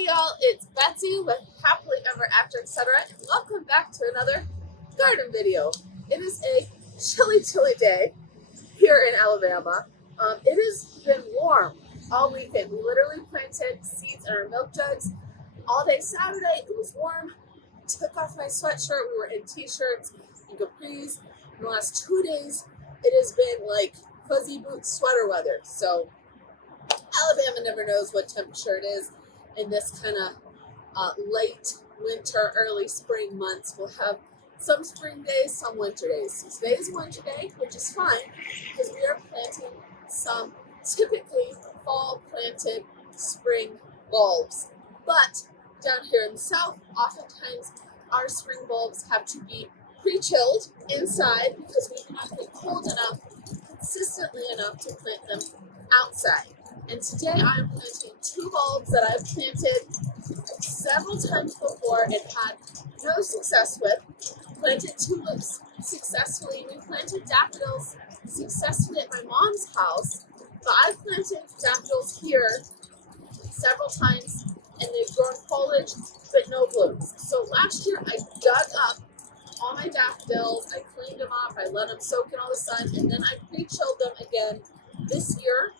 Hey y'all, it's Betsy with Happily Ever After, etc. And welcome back to another garden video. It is a chilly day here in Alabama. It has been warm all weekend. We literally planted seeds in our milk jugs all day Saturday. It was warm. Took off my sweatshirt. We were in t-shirts and capris. In the last 2 days, it has been like fuzzy boot sweater weather. So Alabama never knows what temperature it is in this kind of late winter, early spring months. We'll have some spring days, some winter days. So today is a winter day, which is fine because we are planting some typically fall planted spring bulbs. But down here in the south, oftentimes our spring bulbs have to be pre-chilled inside because we cannot get cold enough consistently enough to plant them outside. And today I'm planting 2 bulbs that I've planted several times before and had no success with. Planted tulips successfully. We planted daffodils successfully at my mom's house. But I've planted daffodils here several times and they've grown foliage but no blooms. So last year I dug up all my daffodils, I cleaned them up, I let them soak in all the sun, and then I pre-chilled them again this year.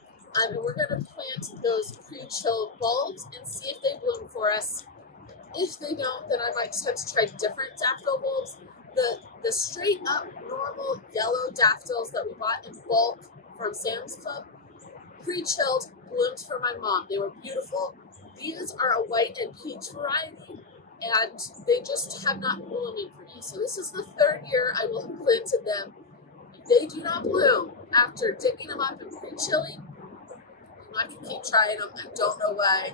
And we're going to plant those pre-chilled bulbs and see if they bloom for us. If they don't, then I might just have to try different daffodil bulbs. The straight up normal yellow daffodils that we bought in bulk from Sam's Club, pre-chilled, bloomed for my mom. They were beautiful. These are a white and peach variety, and they just have not bloomed for me. So this is the 3rd year I will have planted them. If they do not bloom after digging them up and pre-chilling, I can keep trying them. I don't know why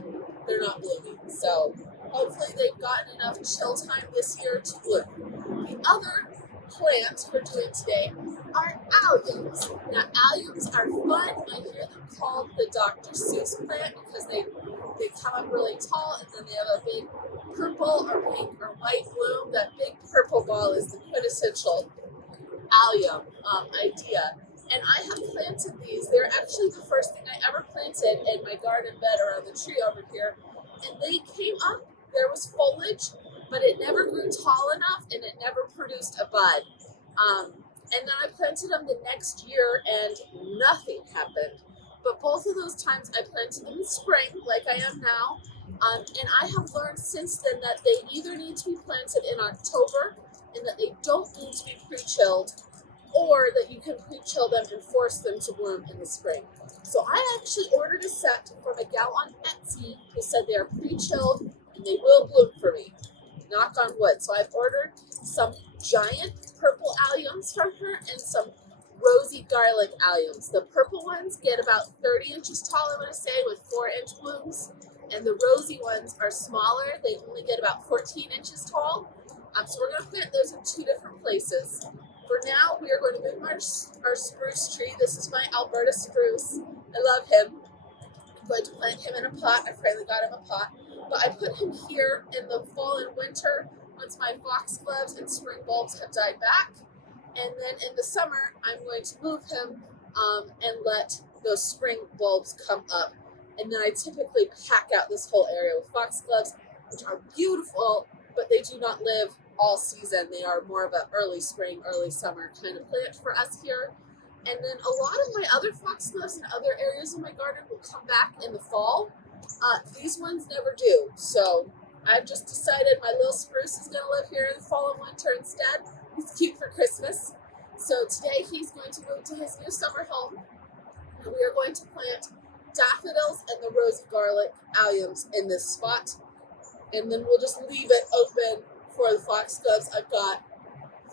they're not blooming. So hopefully they've gotten enough chill time this year to bloom. The other plant we're doing today are alliums. Now alliums are fun. I hear them called the Dr. Seuss plant because they come up really tall and then they have a big purple or pink or white bloom. That big purple ball is the quintessential allium idea. And I have planted these. They're actually the first thing I ever planted in my garden bed around the tree over here. And they came up, there was foliage, but it never grew tall enough and it never produced a bud. And then I planted them the next year and nothing happened. But both of those times I planted them in spring, like I am now. And I have learned since then that they either need to be planted in October and that they don't need to be pre-chilled, or that you can pre-chill them and force them to bloom in the spring. So I actually ordered a set from a gal on Betsy who said they are pre-chilled and they will bloom for me. Knock on wood. So I've ordered some giant purple alliums from her and some rosy garlic alliums. The purple ones get about 30 inches tall, I want to say, with 4-inch blooms. And the rosy ones are smaller. They only get about 14 inches tall. So we're going to plant those in 2 different places. For now, we are going to move our spruce tree. This is my Alberta spruce. I love him. I'm going to plant him in a pot. I finally got him a pot. But I put him here in the fall and winter once my foxgloves and spring bulbs have died back. And then in the summer, I'm going to move him and let those spring bulbs come up. And then I typically pack out this whole area with foxgloves, which are beautiful, but they do not live all season. They are more of an early spring, early summer kind of plant for us here. And then a lot of my other foxgloves in other areas of my garden will come back in the fall. These ones never do. So I've just decided my little spruce is going to live here in the fall and winter instead. He's cute for Christmas. So today he's going to move to his new summer home. And we are going to plant daffodils and the rosy garlic alliums in this spot. And then we'll just leave it open for the foxgloves. I've got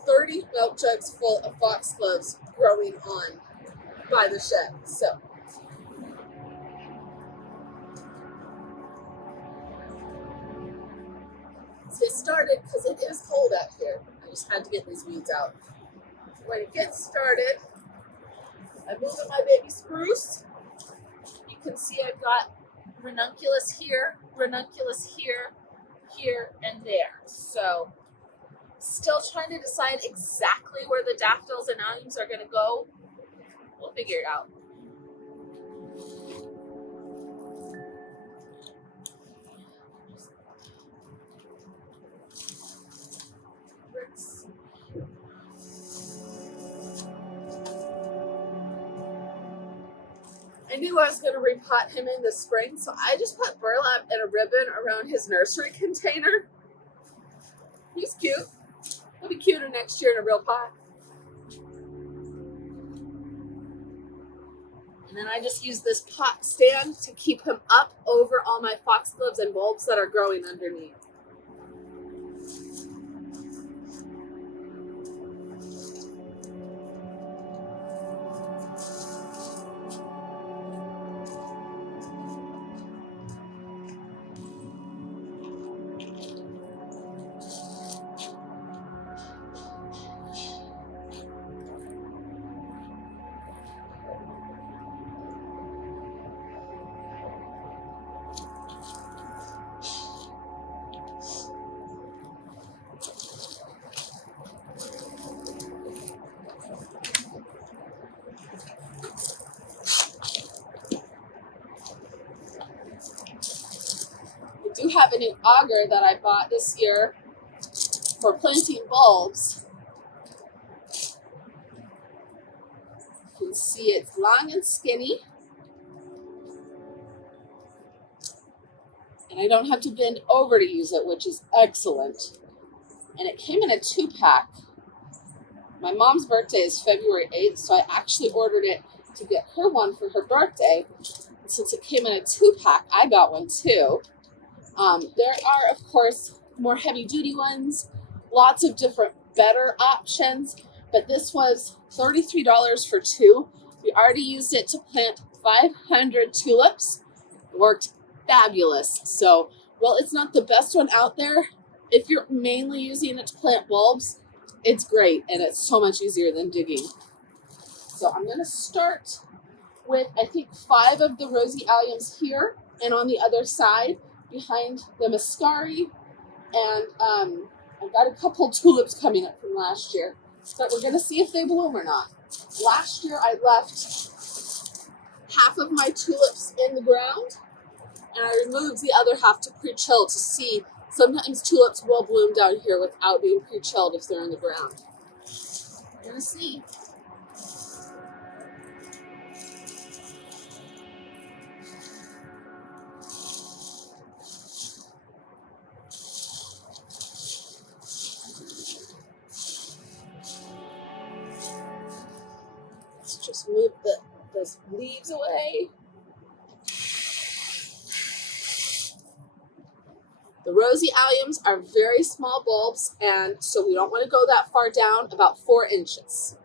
30 milk jugs full of foxgloves growing on by the shed. So let's get started because it is cold out here. I just had to get these weeds out. When it gets started, I'm moving my baby spruce. You can see I've got ranunculus here, here, and there. So still trying to decide exactly where the daffodils and alliums are going to go. We'll figure it out. knew I was going to repot him in the spring, so I just put burlap and a ribbon around his nursery container. He's cute. He'll be cuter next year in a real pot. And then I just use this pot stand to keep him up over all my foxgloves and bulbs that are growing underneath. I do have a new auger that I bought this year for planting bulbs. You can see it's long and skinny. And I don't have to bend over to use it, which is excellent. And it came in a 2-pack. My mom's birthday is February 8th, so I actually ordered it to get her one for her birthday. And since it came in a 2-pack, I got one too. There are, of course, more heavy-duty ones, lots of different better options, but this was $33 for 2. We already used it to plant 500 tulips. It worked fabulous. So, well, it's not the best one out there. If you're mainly using it to plant bulbs, it's great, and it's so much easier than digging. So I'm going to start with, I think, 5 of the rosy alliums here, and on the other side, behind the mascari, and I've got a couple tulips coming up from last year, but we're going to see if they bloom or not. Last year I left half of my tulips in the ground, and I removed the other half to pre-chill to see. Sometimes tulips will bloom down here without being pre-chilled if they're in the ground. We're going to see. Just move those leaves away. The rosy alliums are very small bulbs, and so we don't want to go that far down, about 4 inches.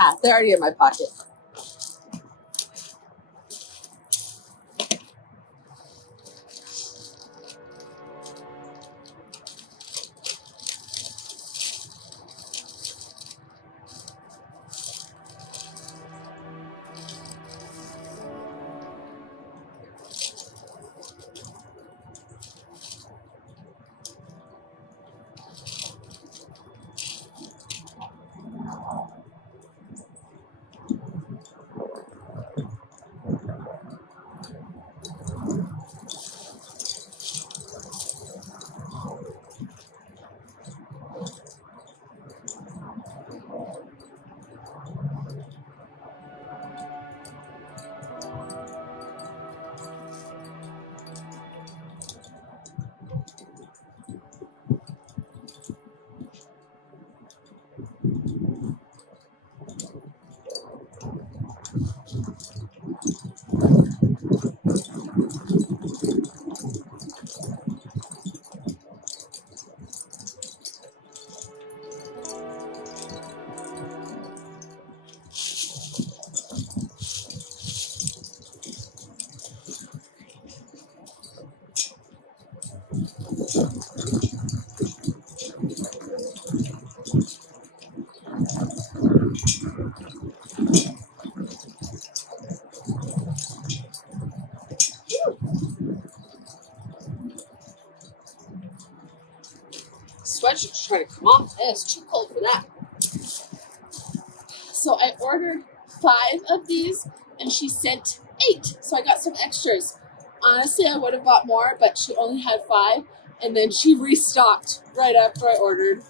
Aha, they're already in my pocket. Sweatshirt's trying to come off. It's too cold for that. So I ordered 5 of these and she sent 8. So I got some extras. Honestly, I would have bought more, but she only had 5. And then she restocked right after I ordered.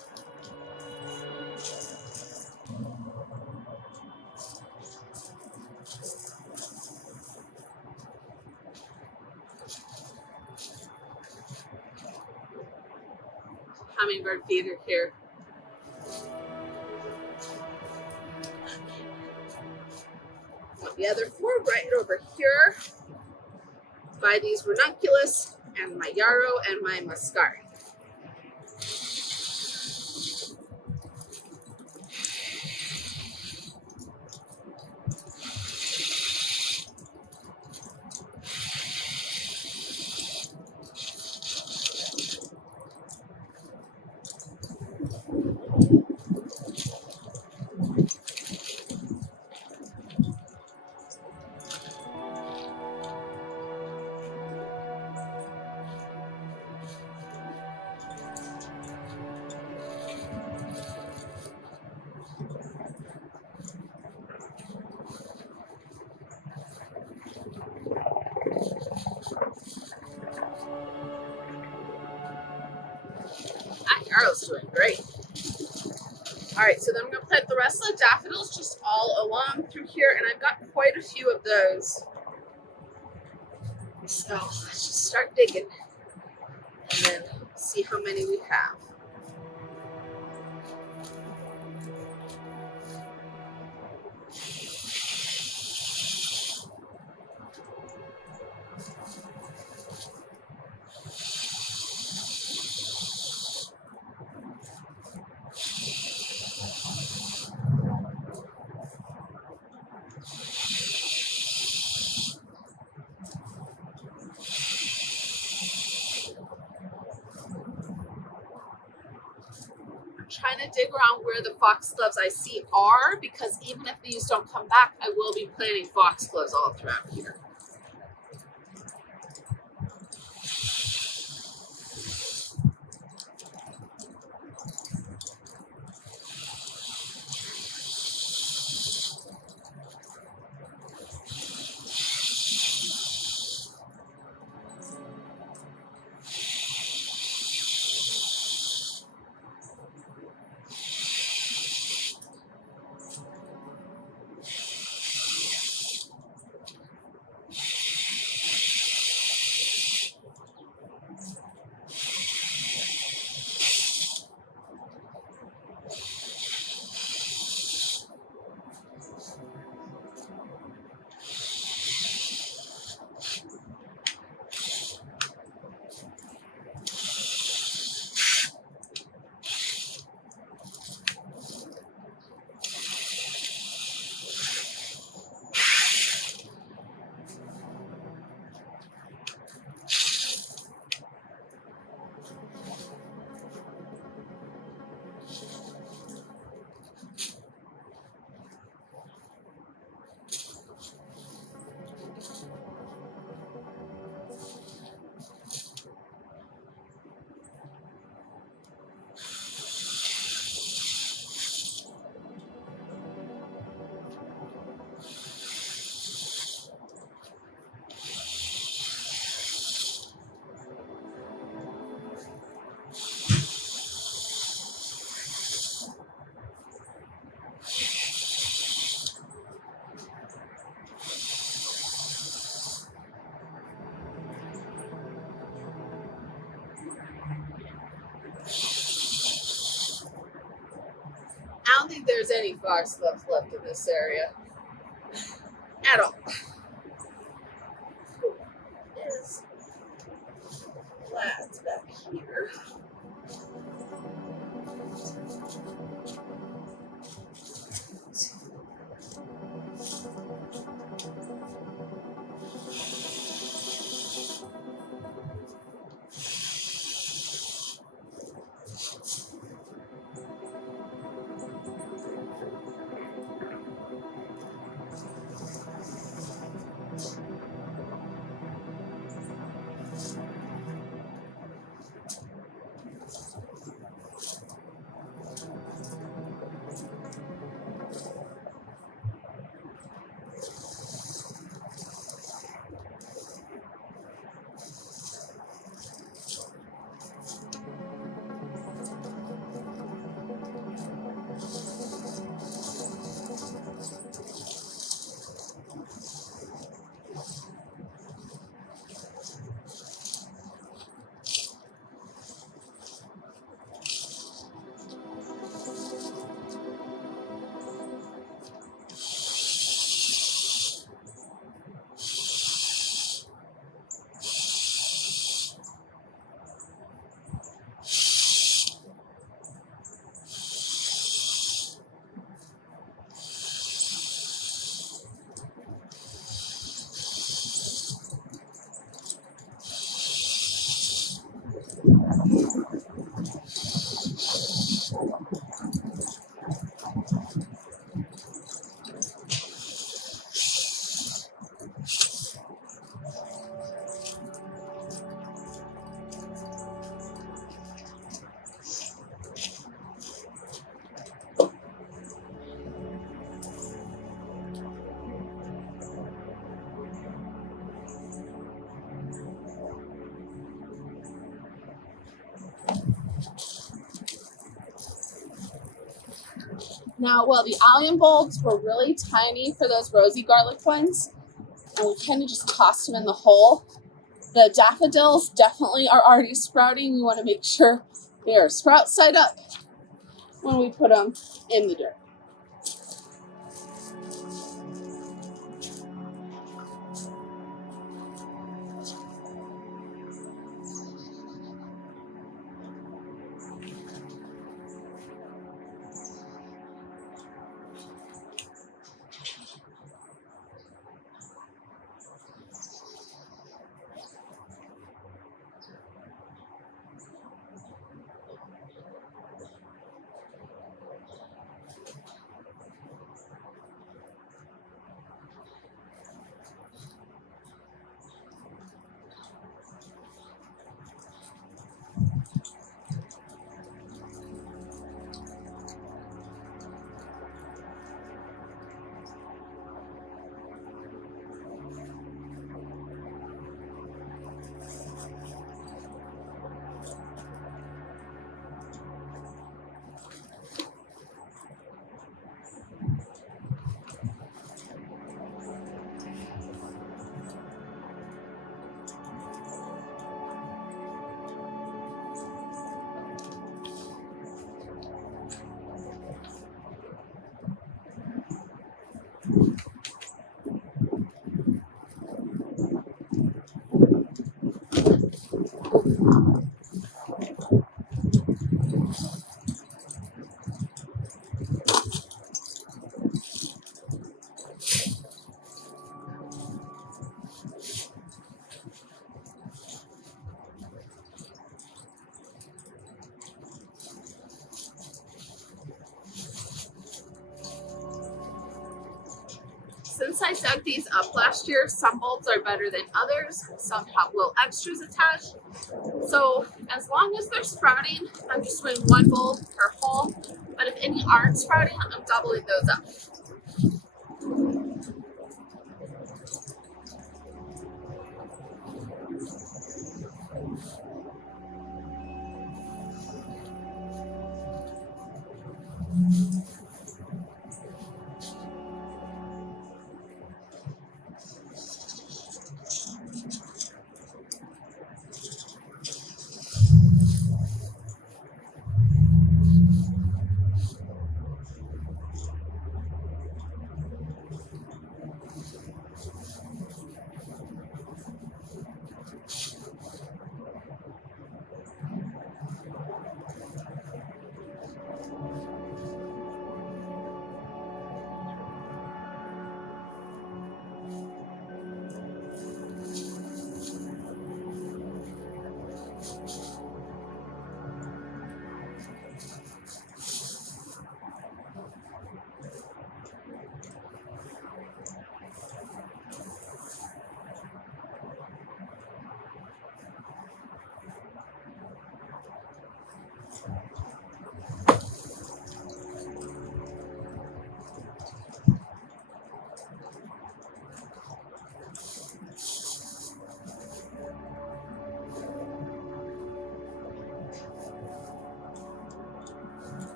Hummingbird feeder here. The other 4 right over here. Buy these ranunculus and my yarrow and my muscari. That yarrow's doing great. Alright, so then I'm going to plant the rest of the daffodils just all along through here, and I've got quite a few of those. So let's just start digging and then see how many we have. Trying to dig around where the foxgloves I see are, because even if these don't come back, I will be planting foxgloves all throughout here. I don't think there's any foxgloves left in this area at all. There's plaids back here. Now, well, the allium bulbs were really tiny for those rosy garlic ones, and we kind of just tossed them in the hole. The daffodils definitely are already sprouting. We want to make sure they are sprout side up when we put them in the dirt. Since I dug these up last year, some bulbs are better than others. Some have little extras attached. So as long as they're sprouting, I'm just doing one bulb per hole. But if any aren't sprouting, I'm doubling those up.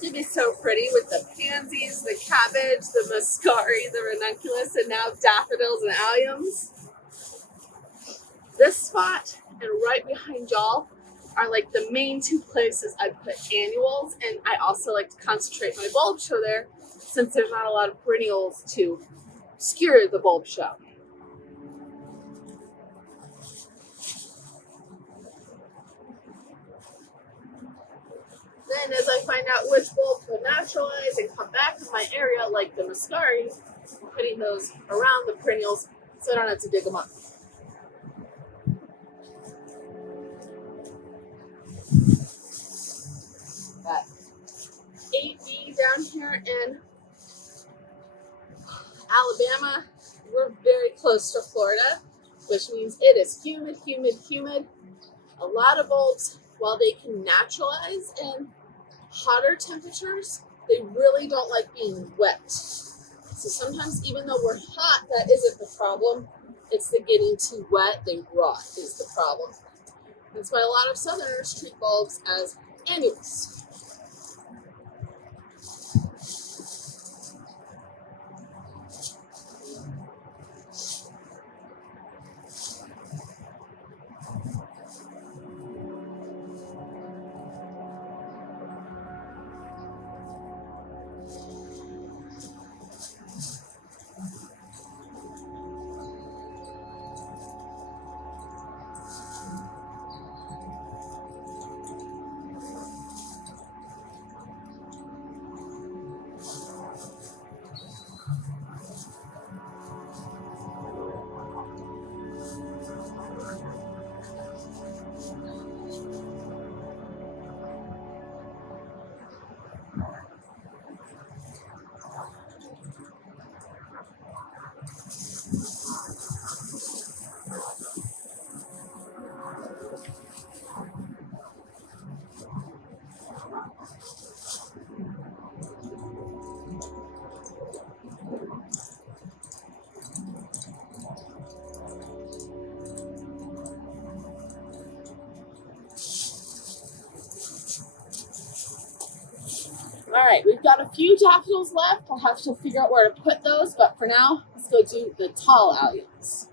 It's gonna be so pretty with the pansies, the cabbage, the muscari, the ranunculus, and now daffodils and alliums. This spot and right behind y'all are like the main two places I put annuals, and I also like to concentrate my bulb show there since there's not a lot of perennials to skewer the bulb show. Then as I find out which bulbs will naturalize and come back to my area, like the muscari, I'm putting those around the perennials so I don't have to dig them up. Got 8B down here in Alabama. We're very close to Florida, which means it is humid, humid, humid. A lot of bulbs, while they can naturalize in hotter temperatures, they really don't like being wet. So sometimes even though we're hot, that isn't the problem. It's the getting too wet, they rot is the problem. That's why a lot of Southerners treat bulbs as annuals. All right, we've got a few daffodils left. I'll have to figure out where to put those, but for now, let's go do the tall alliums.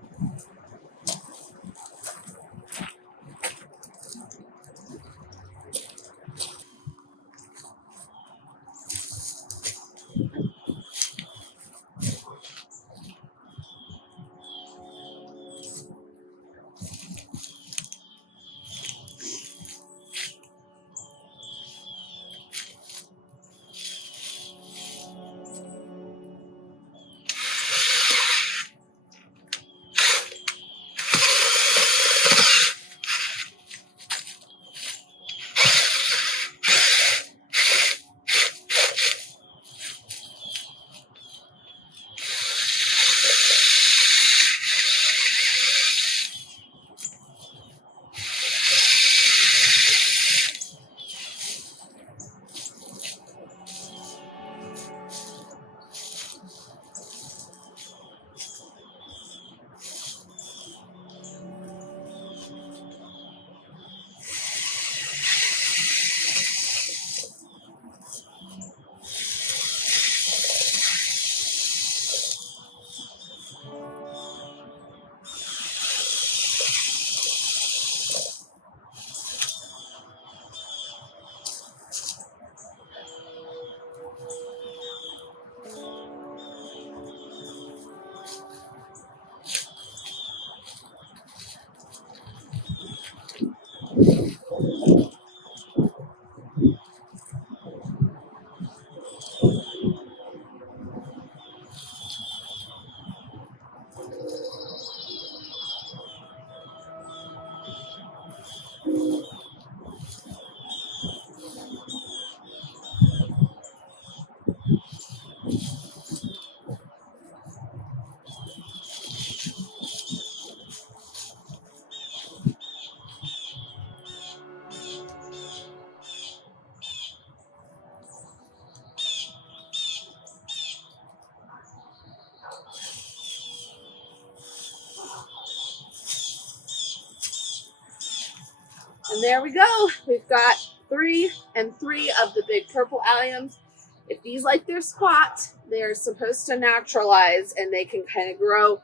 And there we go. We've got 3 and 3 of the big purple alliums. If these like their spot, they're supposed to naturalize and they can kind of grow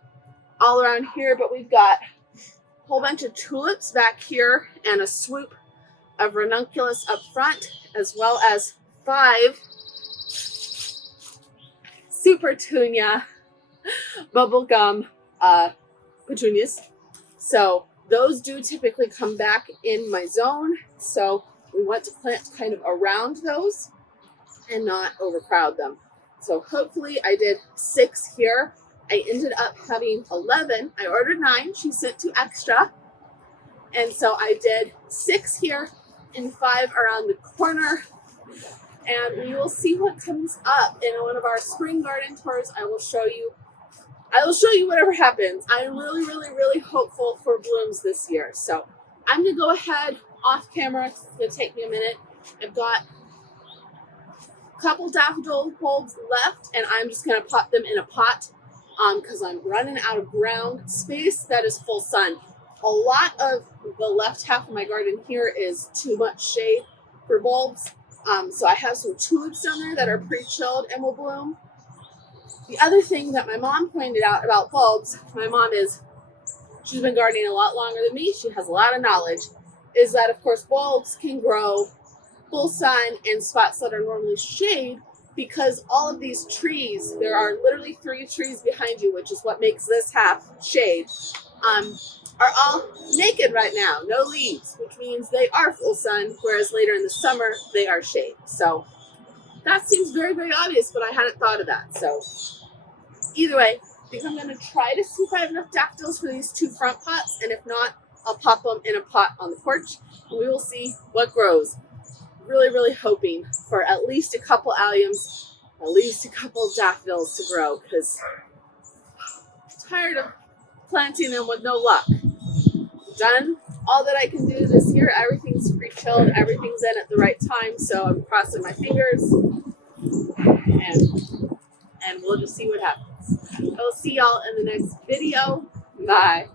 all around here. But we've got a whole bunch of tulips back here and a swoop of ranunculus up front, as well as 5 super tunia bubblegum petunias. So those do typically come back in my zone, so we want to plant kind of around those and not overcrowd them. So hopefully I did 6 here. I ended up having 11. I ordered 9. She sent 2 extra. And so I did 6 here and 5 around the corner. And we will see what comes up in one of our spring garden tours. I will show you whatever happens. I'm really, really, really hopeful for blooms this year. So I'm going to go ahead off camera. It's going to take me a minute. I've got couple daffodil bulbs left, and I'm just going to pop them in a pot because I'm running out of ground space that is full sun. A lot of the left half of my garden here is too much shade for bulbs. So I have some tulips down there that are pre-chilled and will bloom. The other thing that my mom pointed out about bulbs, she's been gardening a lot longer than me. She has a lot of knowledge. Is that, of course, bulbs can grow full sun in spots that are normally shade because all of these trees, there are literally 3 trees behind you, which is what makes this half shade, are all naked right now, no leaves, which means they are full sun, whereas later in the summer, they are shade. So that seems very, very obvious, but I hadn't thought of that. So either way, I think I'm going to try to see if I have enough daffodils for these 2 front pots, and if not, I'll pop them in a pot on the porch, and we will see what grows. Really, really hoping for at least a couple alliums, at least a couple daffodils to grow, because I'm tired of planting them with no luck. Done all that I can do this year. Everything's pre-chilled, everything's in at the right time, so I'm crossing my fingers, and we'll just see what happens. I will see y'all in the next video. Bye.